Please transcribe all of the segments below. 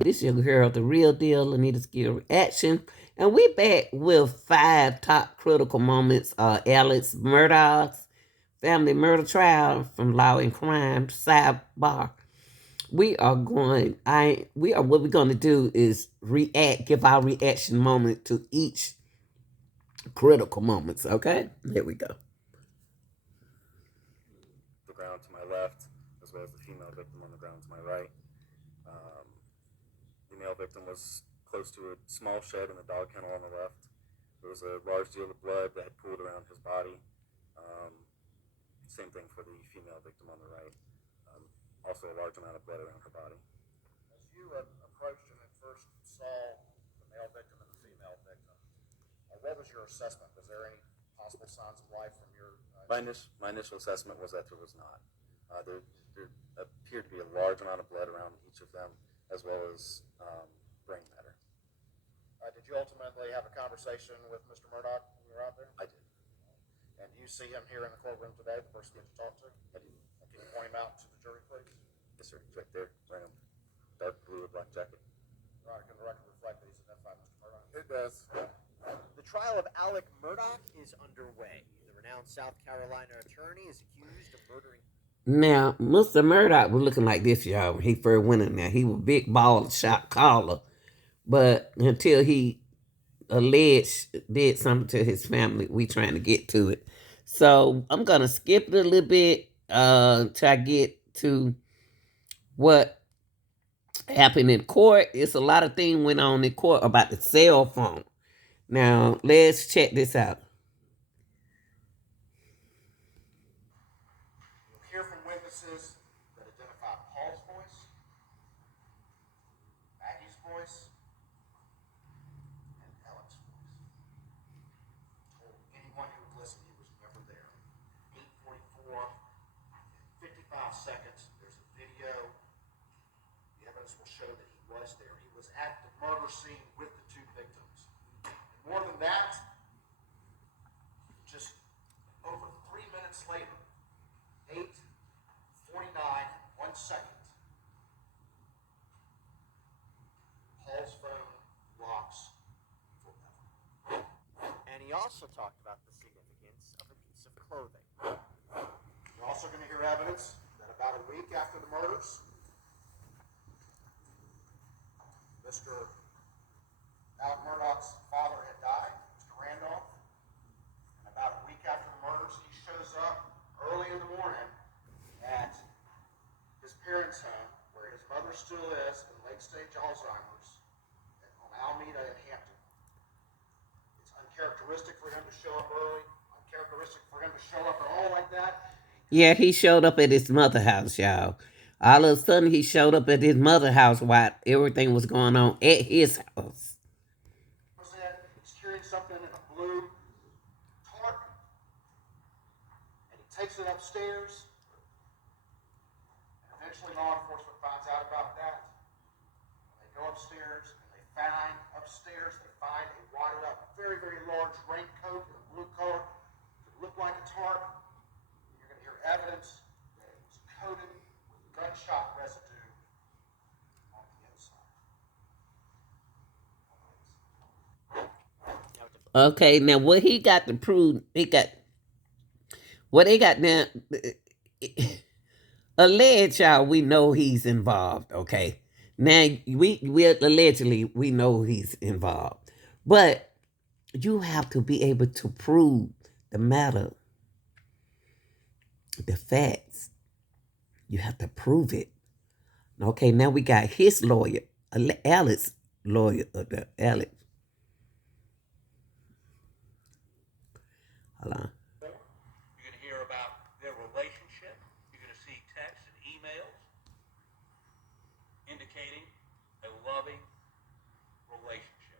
This is your girl, the real deal, LENITA'S GILL reaction. And we back with 5 top critical moments. Alex Murdaugh's family murder trial from Law and Crime sidebar. What we're gonna do is give our reaction moment to each critical moments, okay? Here we go. The ground to my left, as well as the female victim on the ground to my right. The male victim was close to a small shed in the dog kennel on the left. There was a large deal of blood that had pooled around his body. Same thing for the female victim on the right. Also a large amount of blood around her body. As you approached and at first saw the male victim and the female victim, what was your assessment? Was there any possible signs of life from your... My initial assessment was that there was not. There appeared to be a large amount of blood around each of them, as well as brain matter. Did you ultimately have a conversation with Mr. Murdaugh when you were out there? I did. And do you see him here in the courtroom today, the person that you talked to? I do. Can you point him out to the jury, please? Yes, sir. He's right there, wearing a dark blue with black jacket. Right, can the record reflect that he's identified Mr. Murdaugh? It does. The trial of Alec Murdaugh is underway. The renowned South Carolina attorney is accused of murdering. Now, Mr. Murdaugh was looking like this, y'all, when he first went in there. He was a big ball shot caller. But until he alleged did something to his family, we trying to get to it. So I'm going to skip it a little bit till I get to what happened in court. It's a lot of things went on in court about the cell phone. Now, let's check this out. You'll hear from witnesses that identify Paul's voice, Maggie's voice, and Alex's voice. Told anyone who would listen he was never there. 8:44, 55 seconds. There's a video. The evidence will show that he was there. He was at the murder scene with the two victims. And more than that, just over 3 minutes later, 8:49, 1 second, Paul's phone locks forever. And he also talked about the significance of a piece of clothing. You're also going to hear evidence that about a week after the murders, Mr. Alec Murdaugh's father had died, Mr. Randolph. And about a week after the murders, he shows up early in the morning at his parents' home, where his mother still is, in late-stage Alzheimer's, on Alameda in Hampton. It's uncharacteristic for him to show up early, uncharacteristic for him to show up at all like that. Yeah, he showed up at his mother's house, y'all. All of a sudden, he showed up at his mother's house while everything was going on at his house. He's carrying something in a blue tarp, and he takes it upstairs. And eventually, law enforcement finds out about that. And they go upstairs, and they find a wadded up, very, very large raincoat in a blue color. It looked like a tarp. You're going to hear evidence that it was coated with gunshot residue on the inside. Okay, now what he got to prove, what they got now, alleged, y'all, we know he's involved, okay? Now, we allegedly, we know he's involved. But you have to be able to prove the matter, the facts. You have to prove it. Okay, now we got his lawyer, Alex's lawyer, Alex. Hold on. You're going to hear about their relationship. You're going to see texts and emails indicating a loving relationship.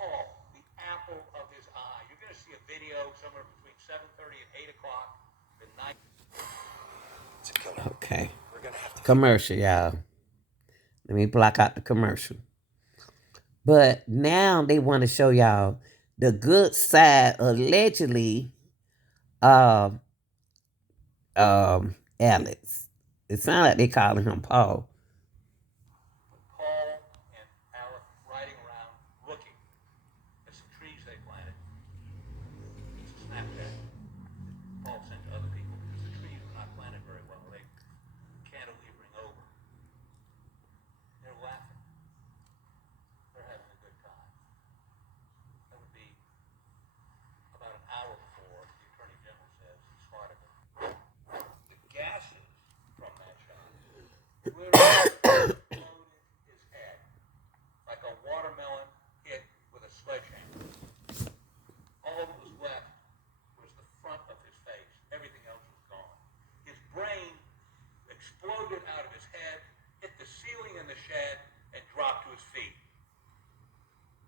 Paul, the apple of his eye. You're going to see a video somewhere between 7:30 and 8 o'clock the night. Okay. Commercial, y'all. Let me block out the commercial. But now they want to show y'all the good side, allegedly, Alex. It sounds like they calling him Paul. Paul and Alec riding around looking at some trees they planted. It's a Snapchat that Paul sent to other people because the trees were not planted very well. They cantilevering over. They're laughing. They're having a good time. That would be about an hour before the Attorney General says he spotted them. The gases from that shot literally exploded his head like a watermelon hit with a sledgehammer. All that was left was the front of his face. Everything else was gone. His brain exploded out of his head, hit the ceiling in the shed, and dropped to his feet.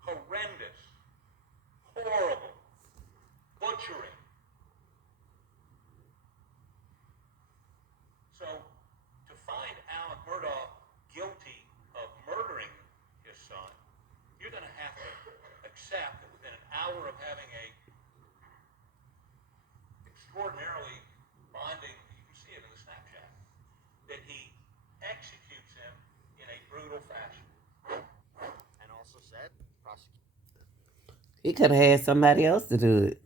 Horrendous, horrible, butchering. So, to find Alec Murdaugh guilty of murdering his son, you're going to have to accept that within an hour of having a extraordinarily bonding, you can see it in the Snapchat, that he executes him in a brutal fashion. And also said, He could have had somebody else to do it.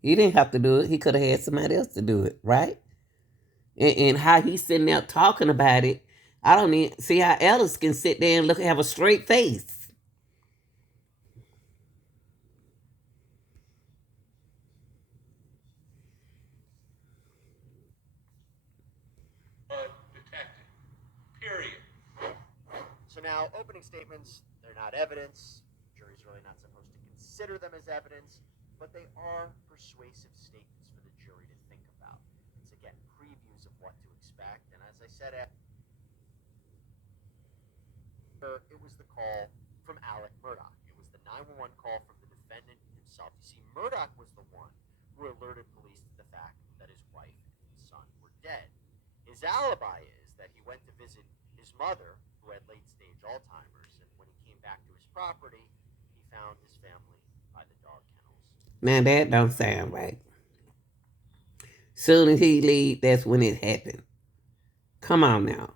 He didn't have to do it. He could have had somebody else to do it, right? And how he's sitting there talking about it, I don't even see how Ellis can sit there and have a straight face. Detective. Period. So now, opening statements, they're not evidence. The jury's really not supposed to consider them as evidence, but they are persuasive statements for the jury to think about. It's, again, previews of what to expect. And as I said, it was the call from Alec Murdaugh. It was the 911 call from the defendant himself. You see, Murdaugh was the one who alerted police to the fact that his wife and his son were dead. His alibi is that he went to visit his mother, who had late-stage Alzheimer's, and when he came back to his property, he found his family by the dog kennels. Now that don't sound right. Soon as he leave, that's when it happened. Come on now.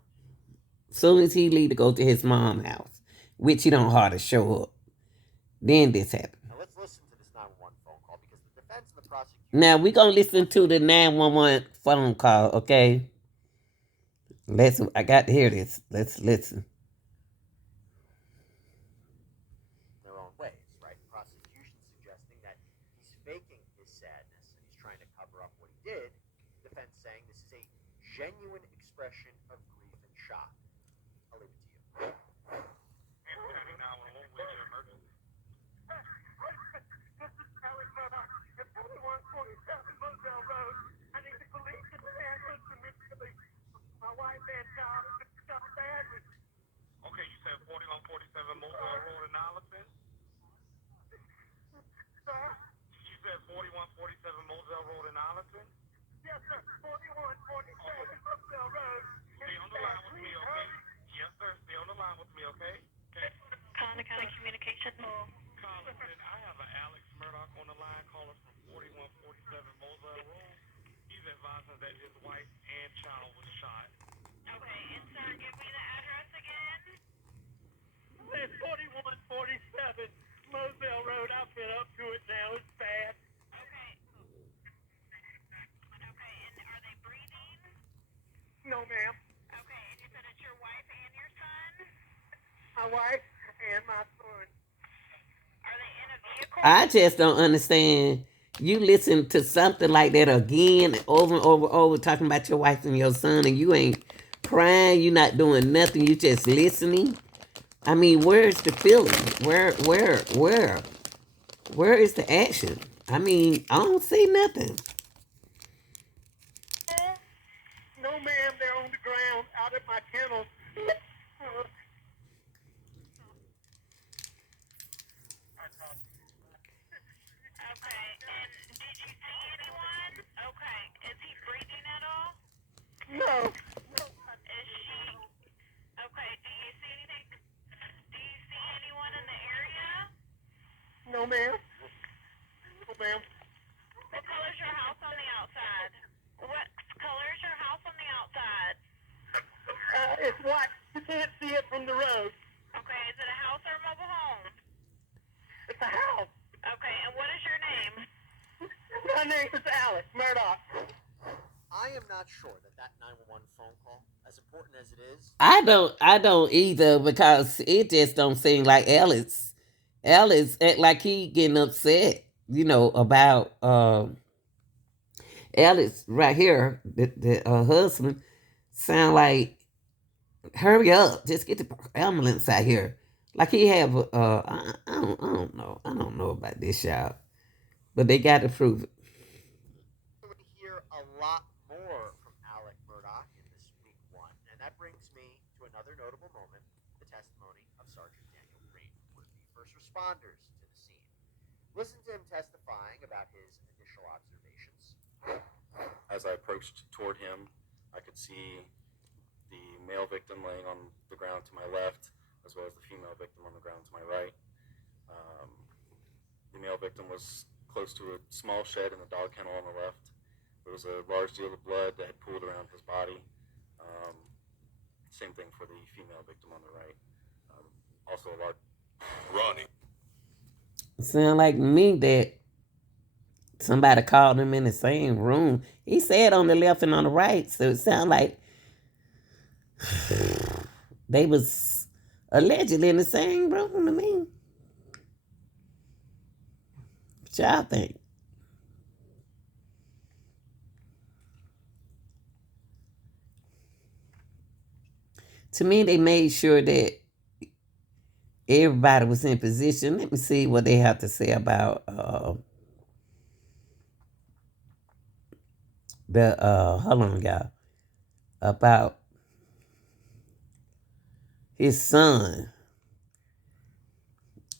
Soon as he leave to go to his mom's house, which he don't hardly show up, then this happened. Now let's listen to this 911 phone call because the defense and the prosecution... Now we're going to listen to the 911 phone call, okay? I got to hear this. Let's listen. Their own ways, right? Prosecution suggesting that he's faking his sadness and he's trying to cover up what he did. Defense saying this is a genuine expression of grief and shock. I'll leave it to you. This is Alec Murdaugh at 4147 Murdaugh Road. I need the police in the ambulance immediately. My wife and child have got bad with me. Okay, you said 4147 Murdaugh Road in Arlington? Sir? You said 4147 Murdaugh Road in Arlington? Yes, sir. 4147 Murdaugh Road. Stay on the line with me, okay? Yes, sir. Stay on the line with me, okay? Okay. Colin County Communication. Colin, I have an Alex Murdaugh on the line calling from 4147 Murdaugh Road. He's advising that his wife and child was shot. Okay, and sir, give me the address again. It's 4147 Moselle Road. I've been up to it now. It's bad. Okay. Okay, and are they breathing? No, ma'am. Okay, and you said it's your wife and your son? My wife and my son. Are they in a vehicle? I just don't understand. You listen to something like that again, over and over, talking about your wife and your son, and you ain't crying, you not doing nothing, you just listening. I mean, where's the feeling? Where is the action? I mean, I don't see nothing. No, ma'am. They're on the ground out at my kennel. Okay, and did you see anyone? Okay, is he breathing at all? No. Is she? Okay, do you see anything? Do you see anyone in the area? No, ma'am. No, ma'am. What color is your house on the outside? What color is your house on the the road. Okay, is it a house or a mobile home? It's a house. Okay, and what is your name? My name is Alex Murdaugh. I am not sure that that 911 phone call, as important as it is, I don't either because it just don't seem like Ellis act like he getting upset, about Ellis right here, the husband sound like hurry up, just get the ambulance out here. Like he have I don't know about this, y'all, but they got to prove it. we would hear a lot more from Alec Murdaugh in this week one, and that brings me to another notable moment: the testimony of Sergeant Daniel Green, one of the first responders to the scene. Listen to him testifying about his initial observations. As I approached toward him, I could see the male victim laying on the ground to my left, as well as the female victim on the ground to my right. The male victim was close to a small shed in the dog kennel on the left. There was a large deal of blood that had pooled around his body. Same thing for the female victim on the right. Also a large... Ronnie. Sound like me that somebody called him in the same room. He said on the left and on the right, so it sound like they was allegedly in the same room to me. What y'all think? To me, they made sure that everybody was in position. Let me see what they have to say about hold on, y'all, about his son.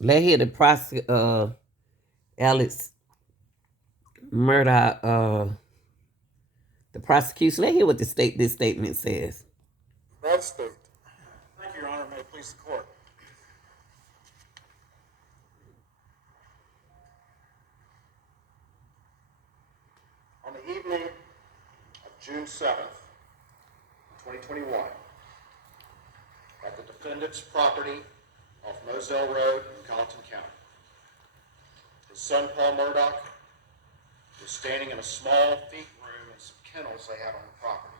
Let's hear the Alex Murdaugh, the prosecution. Let's hear what this statement says. That state. Thank you, Your Honor. May it please the court. On the evening of June 7th, 2021, at the defendant's property off Moselle Road in Colleton County, his son Paul Murdaugh was standing in a small feed room and some kennels they had on the property.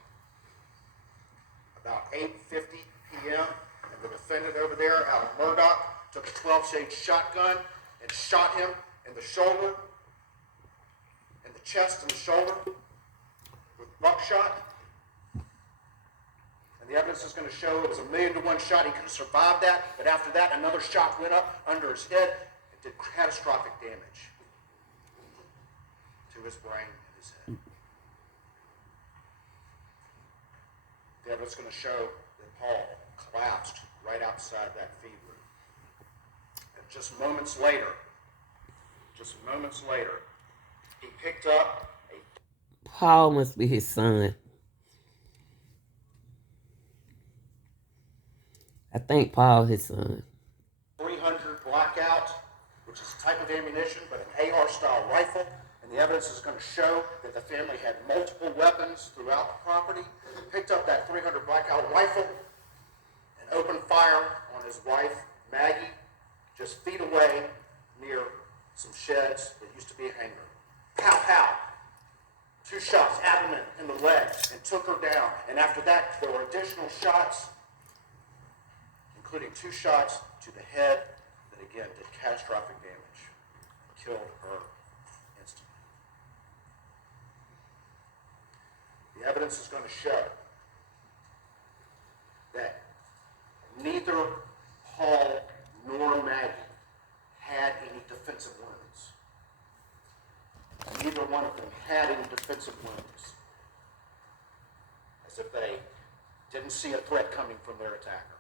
About 8:50 p.m., and the defendant over there, Alec Murdaugh, took a 12-shade shotgun and shot him in the shoulder, in the chest and the shoulder with buckshot. And the evidence is going to show it was a 1,000,000-to-1 shot. He could have survived that, but after that, another shot went up under his head and did catastrophic damage to his brain and his head. The evidence is going to show that Paul collapsed right outside that feed room. And just moments later, he picked up a... Paul must be his son. I think Paul his son. .300 Blackout, which is a type of ammunition, but an AR-style rifle. And the evidence is going to show that the family had multiple weapons throughout the property. Picked up that .300 Blackout rifle and opened fire on his wife, Maggie, just feet away near some sheds that used to be a hangar. Pow, pow. 2 shots, abdomen in the leg, and took her down. And after that, there were additional shots, including 2 shots to the head that, again, did catastrophic damage and killed her instantly. The evidence is going to show that neither Paul nor Maggie had any defensive wounds. Neither one of them had any defensive wounds, as if they didn't see a threat coming from their attacker.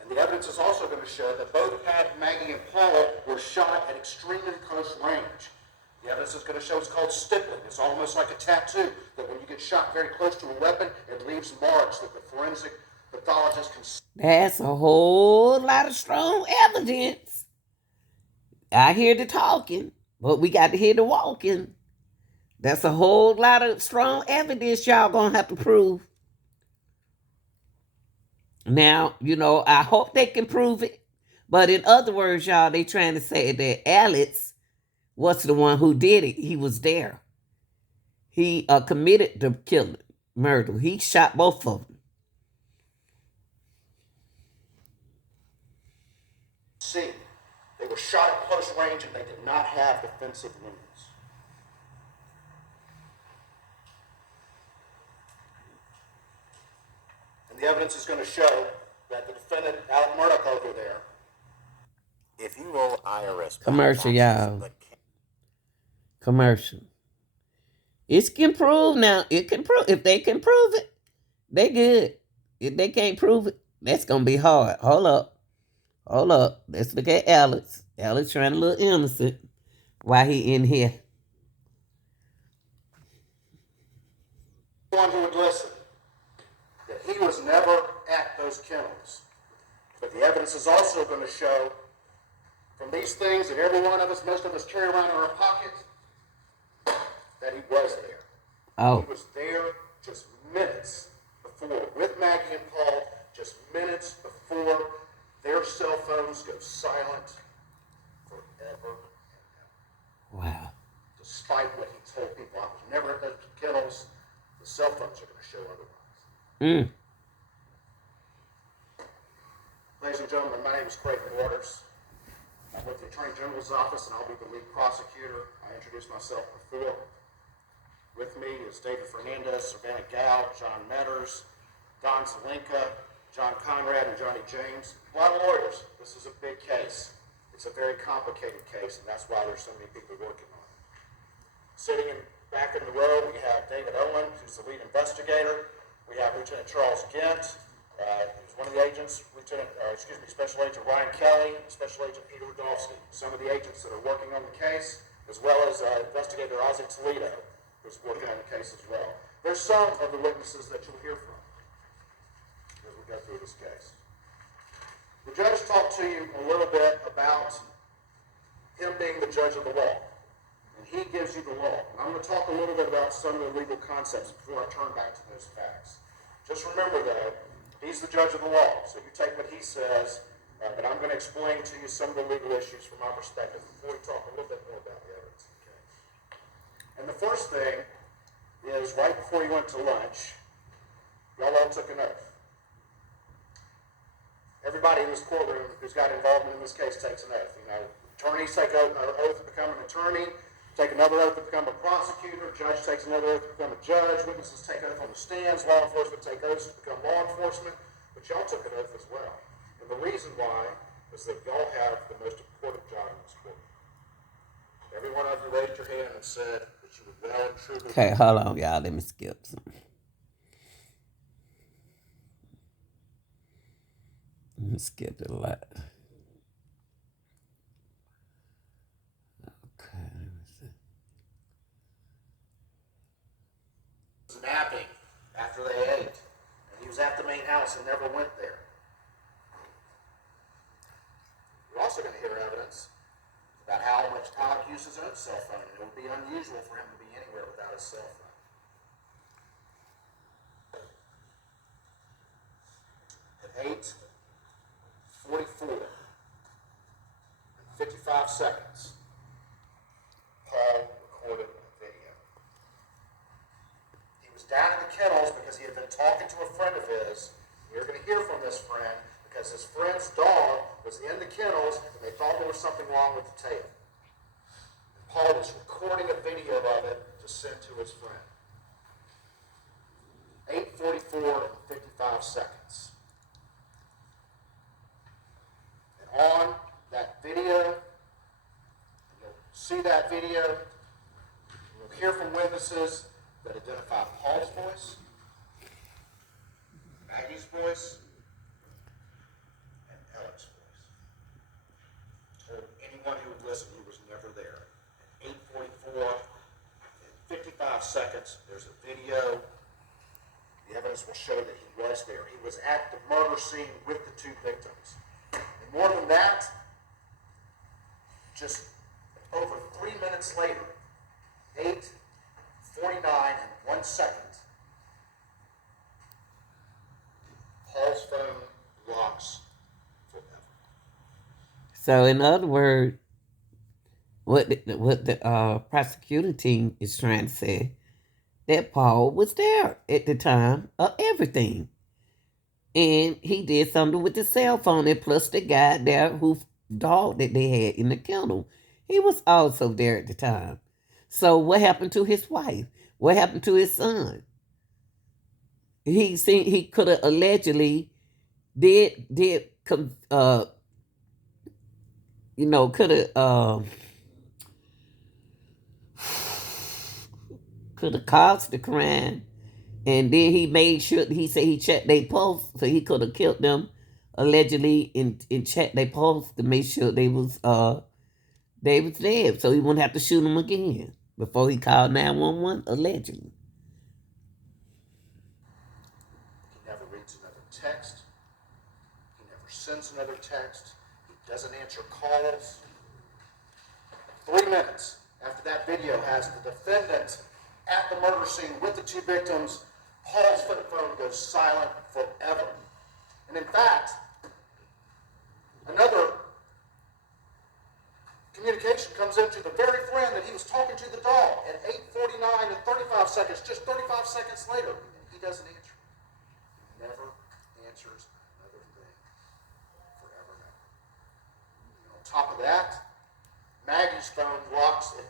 And the evidence is also going to show that both Maggie and Paul were shot at extremely close range. The evidence is going to show it's called stippling. It's almost like a tattoo, that when you get shot very close to a weapon, it leaves marks that the forensic pathologist can see. That's a whole lot of strong evidence. I hear the talking, but we got to hear the walking. That's a whole lot of strong evidence y'all gonna have to prove. Now, I hope they can prove it. But in other words, y'all, they trying to say that Alex was the one who did it. He was there. He committed the killing, murder. He shot both of them. See, they were shot at close range and they did not have defensive wounds. And the evidence is going to show that the defendant, Alec Murdaugh, over there, If you roll IRS Commercial, boxes, y'all. but Commercial. It can prove now. It can prove. If they can prove it, they good. If they can't prove it, that's going to be hard. Hold up. Let's look at Alex. Alex trying to look innocent. Why he in here? one who would listen, that he was never at those kennels. But the evidence is also going to show from these things that every one of us, most of us carry around in our pockets, that he was there. Oh. He was there just minutes before, with Maggie and Paul, just minutes before their cell phones go silent forever and ever. Wow. Despite what he told people, I was never at those kennels. The cell phones are going to show otherwise. Mm. Ladies and gentlemen, my name is Craig Waters. I'm with the Attorney General's office, and I'll be the lead prosecutor. I introduced myself before. With me is David Fernandez, Savannah Gow, John Metters, Don Zelenka, John Conrad, and Johnny James. A lot of lawyers. This is a big case. It's a very complicated case, and that's why there's so many people working on it. Sitting back in the row, we have David Owen, who's the lead investigator. We have Lieutenant Charles Gent, who's one of the agents, Special Agent Ryan Kelly, Special Agent Peter Rudolphy, some of the agents that are working on the case, as well as Investigator Isaac Toledo, who's working on the case as well. There's some of the witnesses that you'll hear from as we go through this case. The judge talked to you a little bit about him being the judge of the law, and he gives you the law. And I'm going to talk a little bit about some of the legal concepts before I turn back to those facts. Just remember, though, he's the judge of the law, so you take what he says, but I'm going to explain to you some of the legal issues from my perspective before we talk a little bit more about the evidence in the case. And the first thing is, right before you went to lunch, y'all all took an oath. Everybody in this courtroom who's got involvement in this case takes an oath. Attorneys take an oath to become an attorney, take another oath to become a prosecutor, judge takes another oath to become a judge, witnesses take oath on the stands, law enforcement take oaths to become law enforcement, but y'all took an oath as well. And the reason why is that y'all have the most important job in this courtroom. Every one of you raised your hand and said that you would well and truly... Okay, hold on, y'all. Let me skip some. Let me skip it a lot. Okay, let me see. He was napping after they ate, and he was at the main house and never went there. You're also going to hear evidence about how much Alec used his own cell phone, and it would be unusual for him to be anywhere without his cell phone. At 8:44 and 55 seconds, Paul recorded a video. He was down in the kennels because he had been talking to a friend of his. You're going to hear from this friend because his friend's dog was in the kennels and they thought there was something wrong with the tail. And Paul was recording a video of it to send to his friend. 8:44 and 55 seconds. And on that video, you'll see that video, you'll hear from witnesses that identify Paul's voice, Maggie's voice, and Alec's voice. Told anyone who would listen he was never there. At 8:44 and 55 seconds, there's a video. The evidence will show that he was there. He was at the murder scene with the two victims. And more than that, just over 3 minutes later, 8:49 and 1 second, Paul's phone So, in other words, what the prosecuting team is trying to say, that Paul was there at the time of everything. And he did something with the cell phone, and plus the guy there whose dog that they had in the kennel, he was also there at the time. So what happened to his wife? What happened to his son? He could have allegedly did could have caused the crime, and then he made sure he said he checked their pulse, so he could have killed them allegedly and checked their pulse to make sure they was dead, so he wouldn't have to shoot them again before he called 911 allegedly. He never reads another text. He never sends another text. He doesn't answer calls. 3 minutes after that video has the defendant at the murder scene with the 2 victims, Paul's phone goes silent forever. And in fact, another communication comes into the very friend that he was talking to the dog at 8:49 and 35 seconds, just 35 seconds later, and he doesn't answer. He never answers another thing forever now. And on top of that, Maggie's phone locks at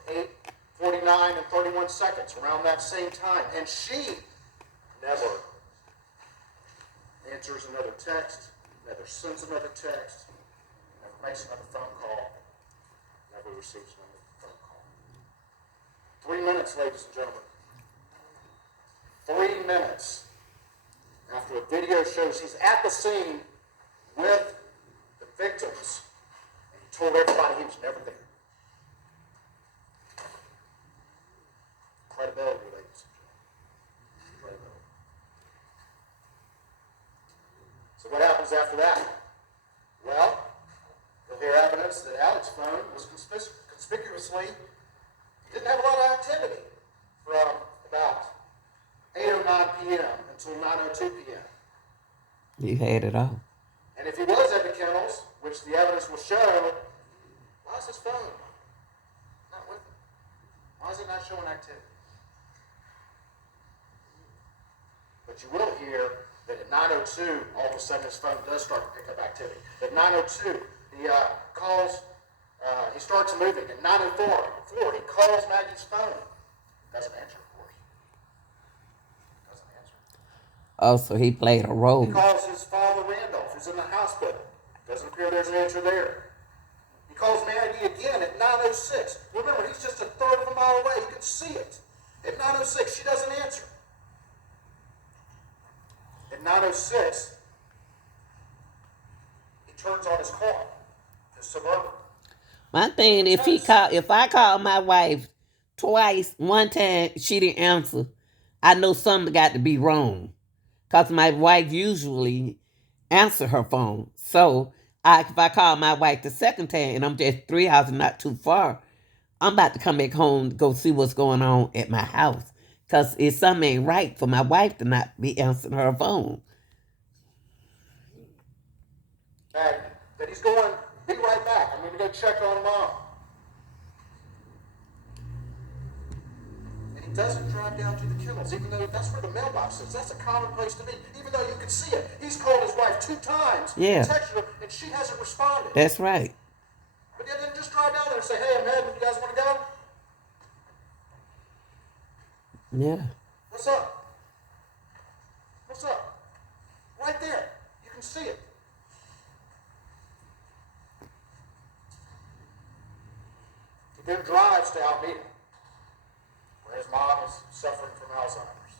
8:49 and 31 seconds, around that same time, and she never answers another text, never sends another text, never makes another phone call, never receives another phone call. 3 minutes, ladies and gentlemen. 3 minutes after a video shows he's at the scene with the victims, and he told everybody he was never there. Credibility, ladies and gentlemen. Credibility. So what happens after that? Well, you'll hear evidence that Alex's phone was conspicuously, didn't have a lot of activity from about 8:09 p.m. until 9:02 p.m. You had it all. And if he was at the kennels, which the evidence will show, why is his phone not with him? Why is it not showing activity? But you will hear that at 9:02, all of a sudden his phone does start to pick up activity. At 9:02, he calls, he starts moving. At 9:04, he calls Maggie's phone. Doesn't answer, of course. Doesn't answer. Oh, so he played a role. He calls his father, Randolph, who's in the hospital. Doesn't appear there's an answer there. He calls Maggie again at 9:06. Remember, he's just a third of a mile away. You can see it. At 9:06, she doesn't answer. At 9:06, he turns on his car, his Suburban. My thing, if I call my wife twice, one time she didn't answer, I know something got to be wrong. Cause my wife usually answer her phone. So if I call my wife the second time and I'm just 3 houses not too far, I'm about to come back home to go see what's going on at my house. Cause it's something ain't right for my wife to not be answering her phone. That he's going, be right back. I'm going to go check on Mom. And he doesn't drive down to the kennels, even though that's where the mailbox is. That's a common place to be, even though you can see it. He's called his wife 2 times, texted her, and she hasn't responded. That's right. But he didn't just drive down there and say, hey, I'm heading, you guys want to go? Yeah. What's up? What's up? Right there. You can see it. He then drives to Alameda, where his mom is suffering from Alzheimer's,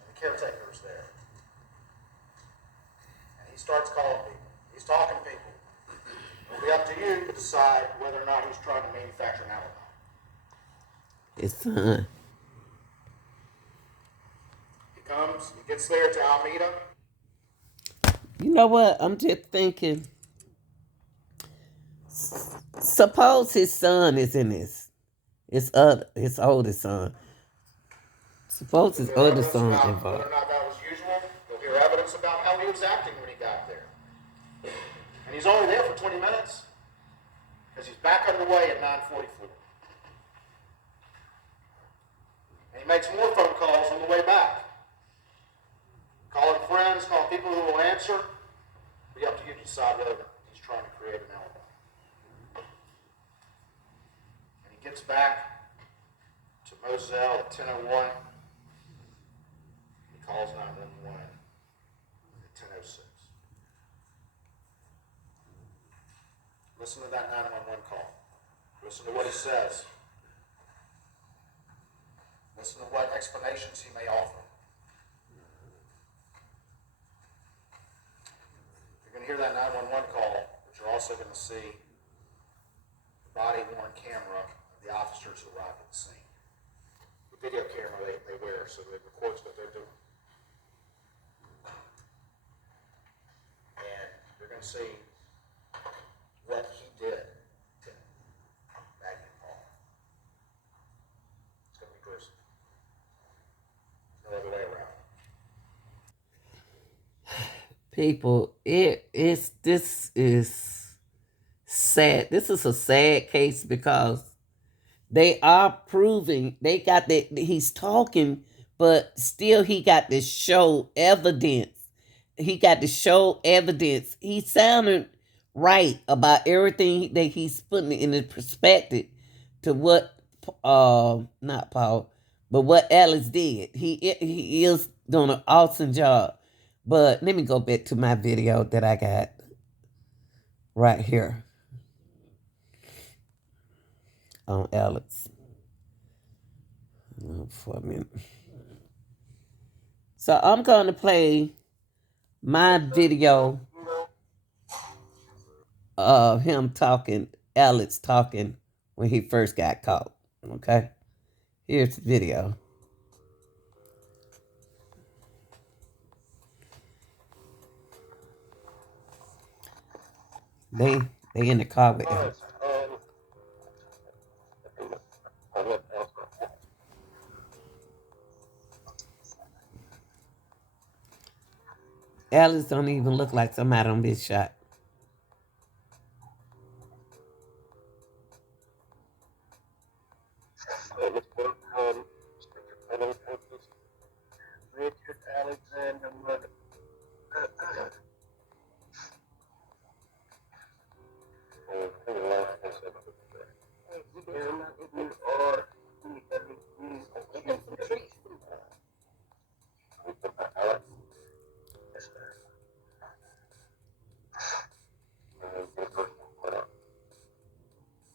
and the caretaker is there. And he starts calling people. He's talking to people. It'll be up to you to decide whether or not he's trying to manufacture an alibi. His son. He comes, he gets there to Alameda. You know what? I'm just thinking. Suppose his son is in this. His oldest son. Suppose his oldest son involved. Whether or not that was usual, you'll hear evidence about how he was acting when he got there. And he's only there for 20 minutes. because he's back underway at 9:44. And he makes more phone calls on the way back. Calling friends, calling people who will answer. Be up to you to decide whether he's trying to create an alibi. And he gets back to Moselle at 10:01. He calls 911 at 10:06. Listen to that 911 call. Listen to what he says. Listen to what explanations he may offer. You're going to hear that 911 call, but you're also going to see the body-worn camera of the officers who arrived at the scene. The video camera they wear, so it records what they're doing. And you're going to see what he did to Maggie and Paul. It's going to be gruesome. No other way around. People, this is sad. This is a sad case because they are proving they got that he's talking, but still he got to show evidence. He got to show evidence. He sounded right about everything that he's putting in the perspective to what not Paul, but what Alex did. He is doing an awesome job. But let me go back to my video that I got right here on Alex. For a minute. So I'm going to play my video of him talking, Alex talking when he first got caught. Okay? Here's the video. They in the car with him. Alex don't even look like somebody on this shot. Richard Alexander Murdaugh.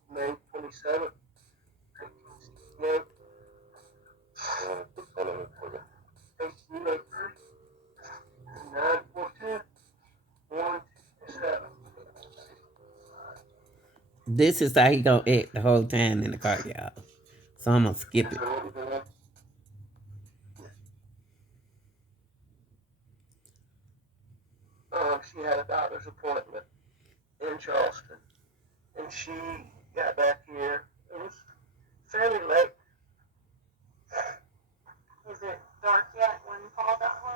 May 27th, 1968. 1803. 942. 127. This is how he gonna act the whole time in the car, y'all. So I'm gonna skip it. She had a doctor's appointment in Charleston, and she got back here. It was fairly late. Is it dark yet when Paul got home?